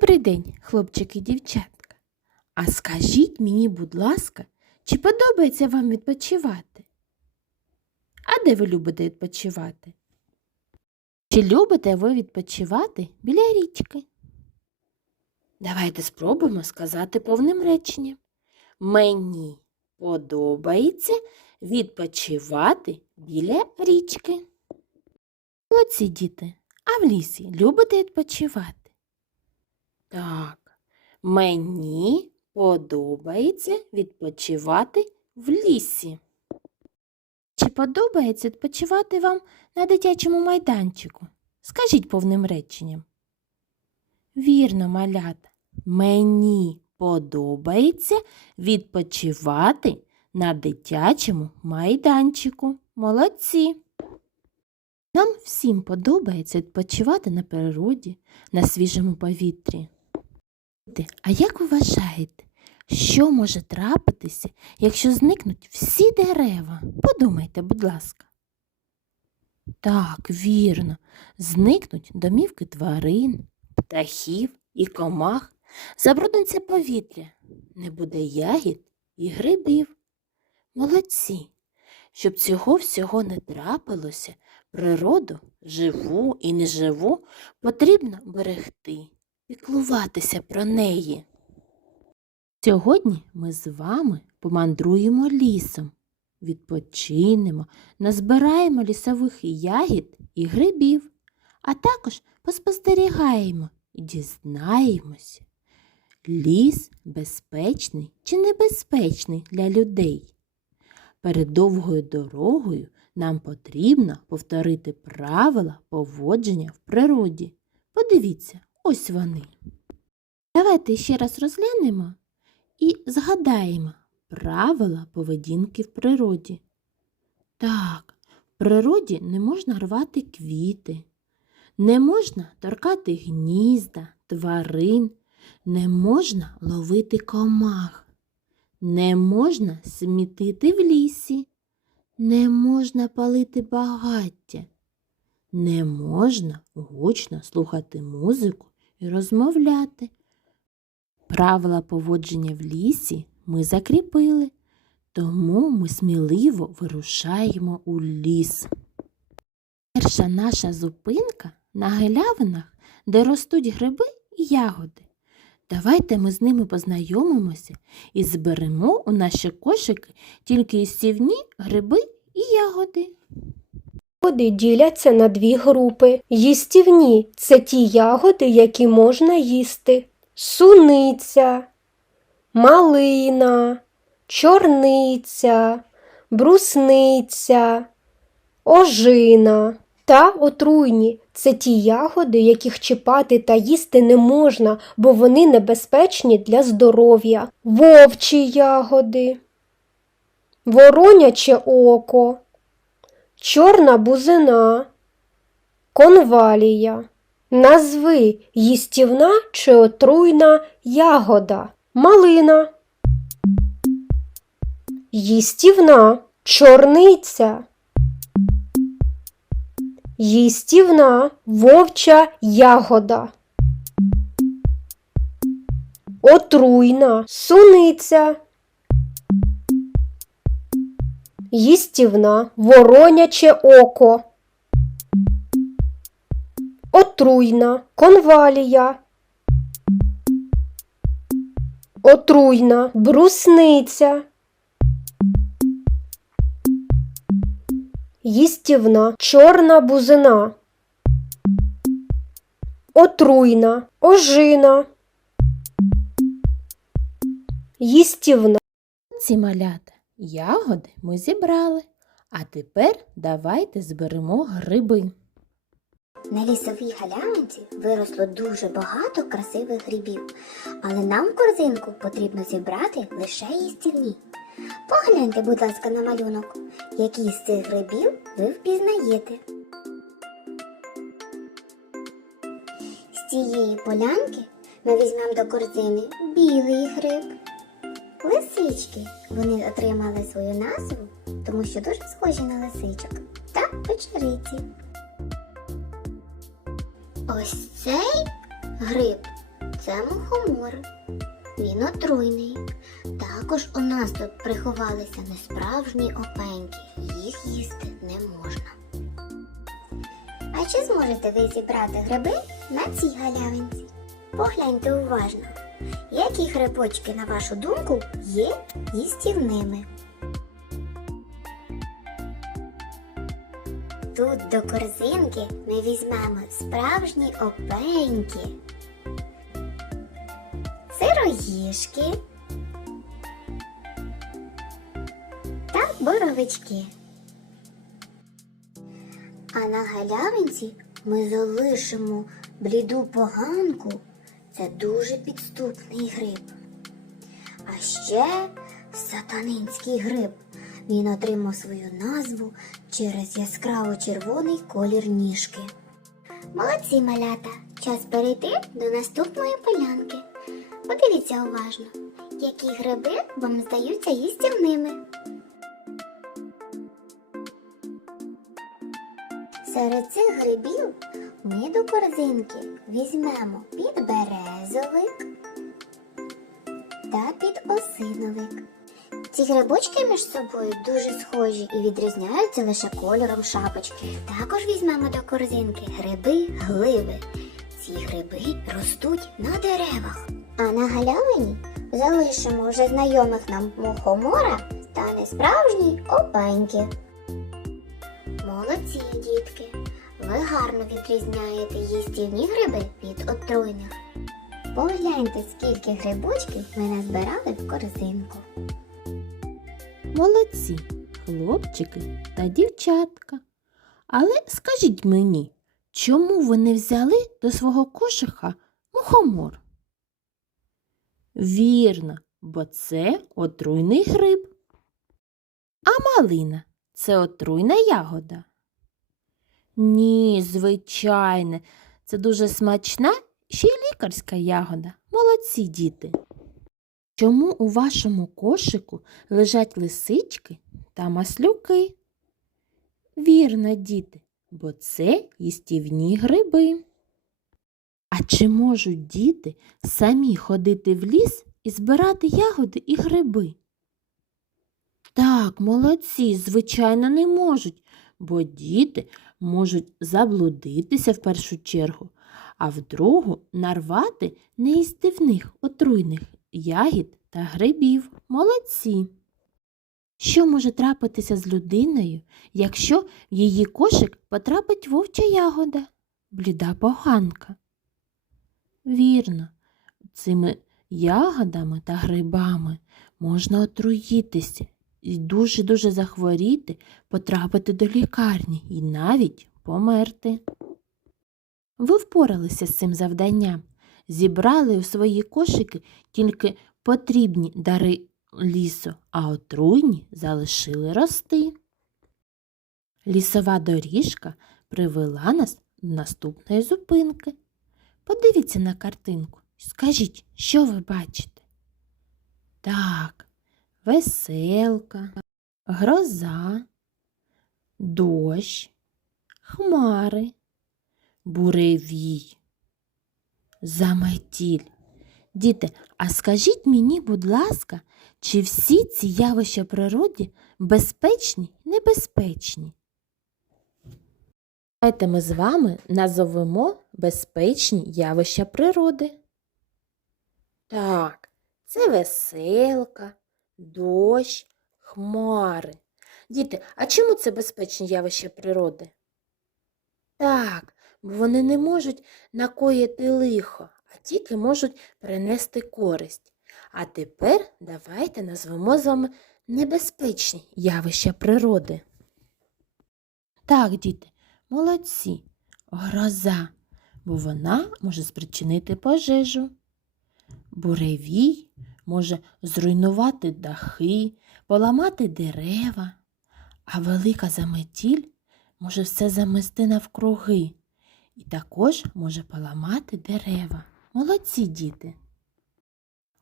Добрий день, хлопчики і дівчатка. А скажіть мені, будь ласка, чи подобається вам відпочивати? А де ви любите відпочивати? Чи любите ви відпочивати біля річки? Давайте спробуємо сказати повним реченням. Мені подобається відпочивати біля річки. Молодці діти, а в лісі любите відпочивати? Так, мені подобається відпочивати в лісі. Чи подобається відпочивати вам на дитячому майданчику? Скажіть повним реченням. Вірно, малята, мені подобається відпочивати на дитячому майданчику. Молодці! Нам всім подобається відпочивати на природі, на свіжому повітрі. Діти, А як ви вважаєте, що може трапитися, якщо зникнуть всі дерева? Подумайте, будь ласка. Так, вірно, зникнуть домівки тварин, птахів і комах, забрудниться повітря, не буде ягід і грибів. Молодці! Щоб цього всього не трапилося, природу, живу і неживу, потрібно берегти, піклуватися про неї. Сьогодні ми з вами помандруємо лісом, відпочинемо, назбираємо лісових ягід і грибів, а також поспостерігаємо і дізнаємося, ліс безпечний чи небезпечний для людей. Перед довгою дорогою нам потрібно повторити правила поводження в природі. Подивіться, ось вони. Давайте ще раз розглянемо і згадаємо правила поведінки в природі. Так, в природі не можна рвати квіти, не можна торкати гнізда, тварин, не можна ловити комах. Не можна смітити в лісі, не можна палити багаття, не можна гучно слухати музику і розмовляти. Правила поводження в лісі ми закріпили, тому ми сміливо вирушаємо у ліс. Перша наша зупинка на галявинах, де ростуть гриби і ягоди. Давайте ми з ними познайомимося і зберемо у наші кошики тільки їстівні гриби і ягоди. Ягоди діляться на дві групи. Їстівні це ті ягоди, які можна їсти. Суниця, малина, чорниця, брусниця, ожина та отруйні це ті ягоди, яких чіпати та їсти не можна, бо вони небезпечні для здоров'я. Вовчі ягоди, вороняче око, чорна бузина, конвалія. Назви їстівна чи отруйна ягода, малина. Їстівна чорниця. Їстівна вовча ягода. Отруйна суниця. Їстівна вороняче око. Отруйна конвалія. Отруйна брусниця. Їстівна чорна бузина. Отруйна ожина. Їстівна Ці малята ягоди ми зібрали, а тепер давайте зберемо гриби. На лісовій галявинці виросло дуже багато красивих грибів, але нам в корзинку потрібно зібрати лише їстівні. Погляньте, будь ласка, на малюнок, які з цих грибів ви впізнаєте. З цієї полянки ми візьмемо до корзини білий гриб. Лисички. Вони отримали свою назву, тому що дуже схожі на лисичок. Та печериці. Ось цей гриб це мухомор. Він отруйний. Також у нас тут приховалися несправжні опеньки. Їх їсти не можна. А чи зможете ви зібрати гриби на цій галявинці? Погляньте уважно, які грибочки, на вашу думку, є їстівними. Тут до корзинки ми візьмемо справжні опеньки, сироїшки та боровички. А на галявинці ми залишимо бліду поганку. Це дуже підступний гриб. А ще сатанинський гриб. Він отримав свою назву через яскраво червоний колір ніжки. Молодці малята! Час перейти до наступної полянки. Подивіться уважно, які гриби вам здаються їстівними. Серед цих грибів ми до корзинки візьмемо підберезовик та підосиновик. Ці грибочки між собою дуже схожі і відрізняються лише кольором шапочки. Також візьмемо до корзинки гриби гливи. Ці гриби ростуть на деревах. А на галявині залишимо вже знайомих нам мухомора та несправжні опеньки. Молодці, дітки! Ви гарно відрізняєте їстівні гриби від отруйних. Погляньте, скільки грибочків ми назбирали в корзинку. Молодці, хлопчики та дівчатка. Але скажіть мені, чому ви не взяли до свого кошика мухомор? Вірно, бо це отруйний гриб. А малина це отруйна ягода. Ні, звичайне, це дуже смачна ще й лікарська ягода. Молодці діти. Чому у вашому кошику лежать лисички та маслюки? Вірно, діти, бо це їстівні гриби. А чи можуть діти самі ходити в ліс і збирати ягоди і гриби? Так, молодці, звичайно, не можуть, бо діти можуть заблудитися в першу чергу, а в другу нарвати неїстивних отруйних ягід та грибів. Молодці. Що може трапитися з людиною, якщо в її кошик потрапить вовча ягода, бліда поганка? Вірно, цими ягодами та грибами можна отруїтися і дуже-дуже захворіти, потрапити до лікарні і навіть померти. Ви впоралися з цим завданням, зібрали у свої кошики тільки потрібні дари лісу, а отруйні залишили рости. Лісова доріжка привела нас до наступної зупинки. Подивіться на картинку. Скажіть, що ви бачите? Так, веселка, гроза, дощ, хмари, буревій, заметіль. Діти, а скажіть мені, будь ласка, чи всі ці явища природі безпечні небезпечні? Давайте ми з вами назовемо безпечні явища природи. Так, це веселка, дощ, хмари. Діти, а чому це безпечні явища природи? Так, бо вони не можуть накоїти лихо, а тільки можуть принести користь. А тепер давайте назвемо з вами небезпечні явища природи. Так, діти, молодці, гроза, бо вона може спричинити пожежу. Буревій може зруйнувати дахи, поламати дерева, а велика заметіль може все замести навкруги і також може поламати дерева. Молодці діти.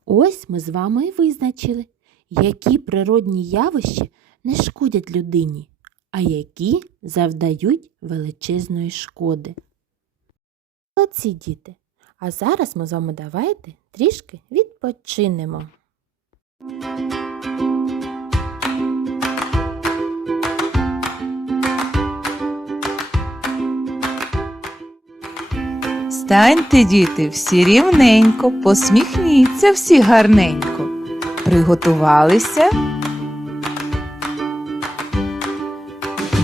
Ось ми з вами і визначили, які природні явища не шкодять людині, а які завдають величезної шкоди. Молодці діти. А зараз ми з вами давайте трішки відпочинемо. Станьте, діти, всі рівненько, посміхніться всі гарненько. Приготувалися.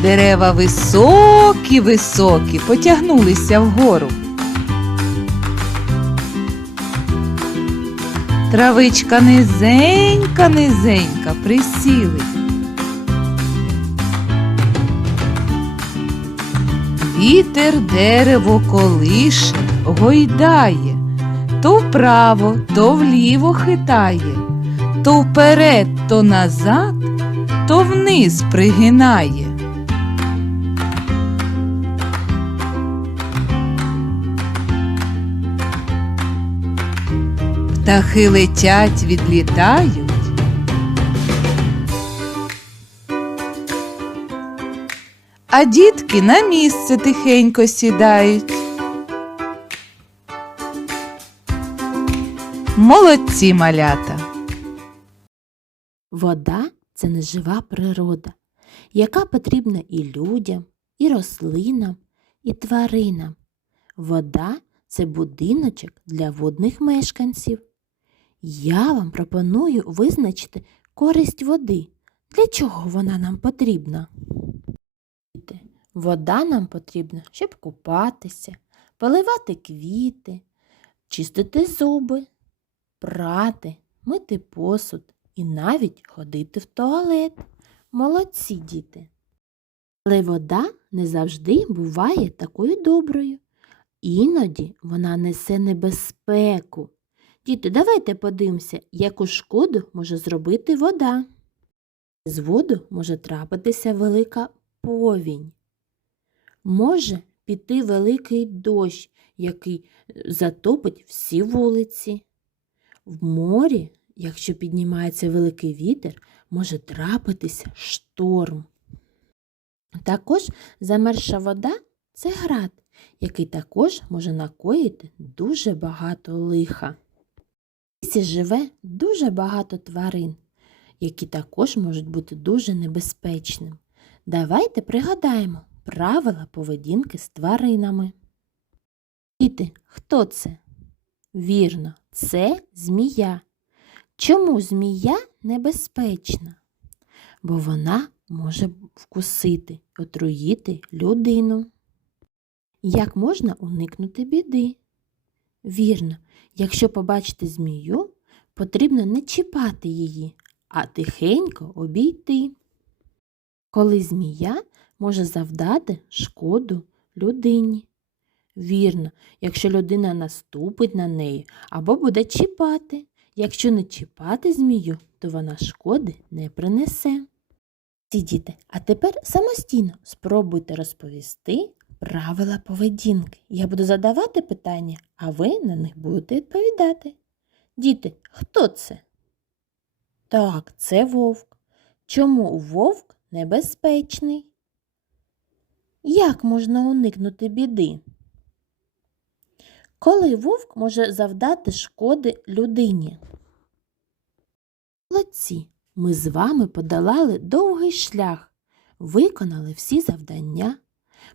Дерева високі, високі, потягнулися вгору. Травичка низенька, низенька, присіли. Вітер дерево колише, гойдає, то вправо, то вліво хитає, то вперед, то назад, то вниз пригинає. Птахи летять, відлітають. а дітки на місце тихенько сідають. Молодці малята. Вода це нежива природа, яка потрібна і людям, і рослинам, і тваринам. Вода це будиночок для водних мешканців. Я вам пропоную визначити користь води. Для чого вона нам потрібна? Вода нам потрібна, щоб купатися, поливати квіти, чистити зуби, прати, мити посуд і навіть ходити в туалет. Молодці діти. Але вода не завжди буває такою доброю. Іноді вона несе небезпеку. Діти, давайте подивимося, яку шкоду може зробити вода. З воду може трапитися велика повінь. Може піти великий дощ, який е, затопить всі вулиці. В морі, якщо піднімається великий вітер, може трапитися шторм. Також замерша вода це град, який також може накоїти дуже багато лиха. Лісі живе дуже багато тварин, які також можуть бути дуже небезпечними. Давайте пригадаємо правила поведінки з тваринами. Діти, хто це? Вірно, це змія. Чому змія небезпечна? Бо вона може вкусити, отруїти людину. Як можна уникнути біди? Вірно, якщо побачити змію, потрібно не чіпати її, а тихенько обійти. Коли змія може завдати шкоду людині. Вірно, якщо людина наступить на неї або буде чіпати. Якщо не чіпати змію, то вона шкоди не принесе. Ці а тепер самостійно спробуйте розповісти правила поведінки. Я буду задавати питання, а ви на них будете відповідати. Діти, хто це? Так, це вовк. Чому вовк небезпечний? Як можна уникнути біди? Коли вовк може завдати шкоди людині? Молодці, ми з вами подолали довгий шлях, виконали всі завдання,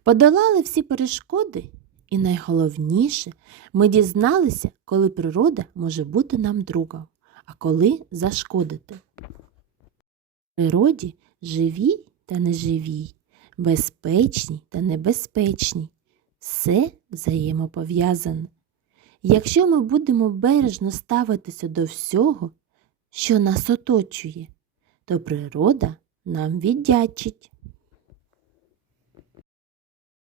подолали всі перешкоди, і найголовніше, ми дізналися, коли природа може бути нам другом, а коли зашкодити. Природі живій та неживій, безпечній та небезпечній. Все взаємопов'язане. Якщо ми будемо бережно ставитися до всього, що нас оточує, то природа нам віддячить.